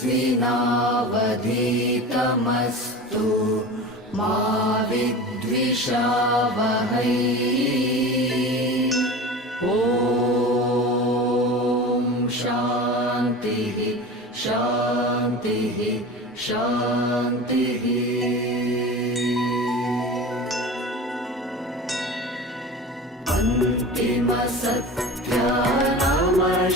तेजस्विनावधीतमस्तु मा विद्विषावहै। ॐ शान्तिः शान्तिः शान्तिः। अन्तिमसत्या नमः